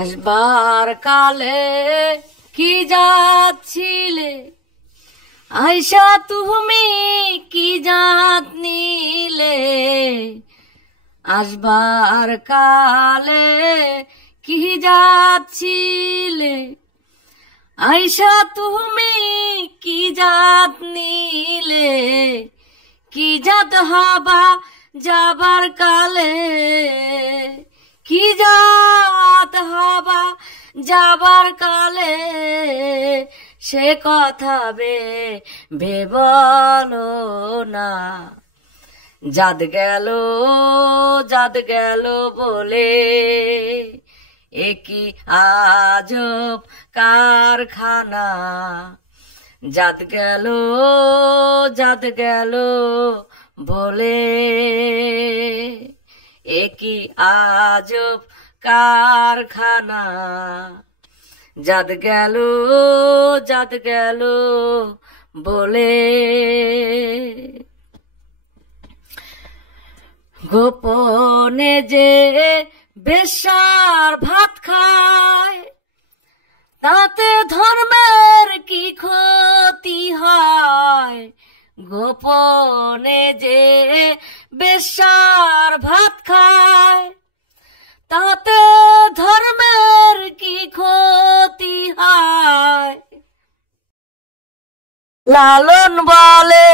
আসবার কালে কি যাচ্ছিলে, আয়শা তুমি কি জাত নিলে। আসবার কালে কি যাচ্ছিলে, আয়শা তুমি কি জাত নিলে। কি জাত হবা যাবার কালে, কি জাত হবা যাবার কালে। সে কথা বলো না। জাত গেল বলে একই আজব কারখানা। জাত গেল বলে একই আজব কারখানা। জাত গেল বলে। গোপনে যে বেশ্যার ভাত খায়, তাতে ধর্মের কি ক্ষতি হয়। গোপনে যে বেশ্যার ভাত খায়, তাতে ধর্মের কি ক্ষতি হয়। লালন বলে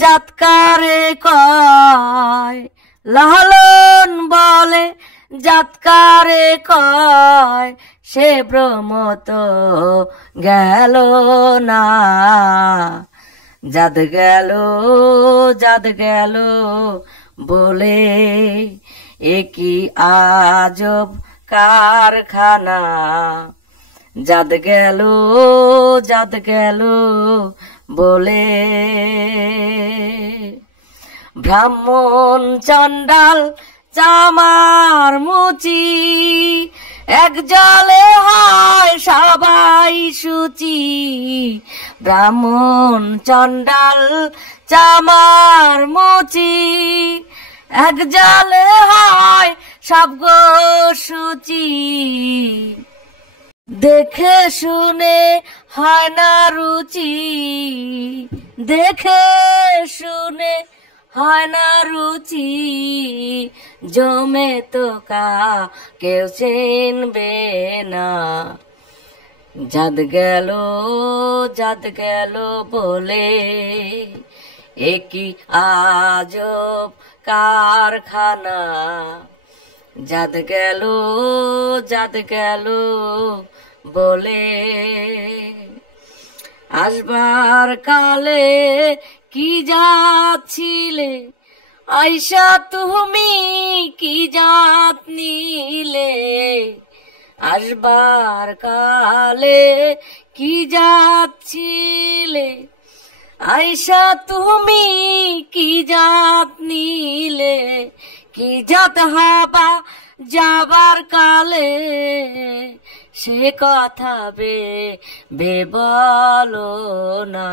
জাতকারে কয়, লালন বলে জাতকারে কয়। সে ভ্রম তো গেল না। জাত গেল বলে একই আজব কারখানা। জাত গেল বলে। ব্রাহ্মণ চণ্ডাল চামার মুচি, এক জলে হয় সবাই শুচি। ব্রাহ্মণ চণ্ডাল চামার মুচি, এক জলে হয় সব গো শুচি। দেখে শুনে হয় না রুচি, দেখে শুনে হয় না রুচি। জমে তো কেউ চিনবে না। জাত গেল বলে একই আজব কারখানা। জাত গেল বলে। আসবার কালে কি যাচ্ছিলে, আয়শা তুমি কি জাত নিলে। আসবার কালে কি যাচ্ছিলে, আয়শা তুমি কি জাত নিলে। কি জাত হবা যাবার কালে, সে কথা বলো না।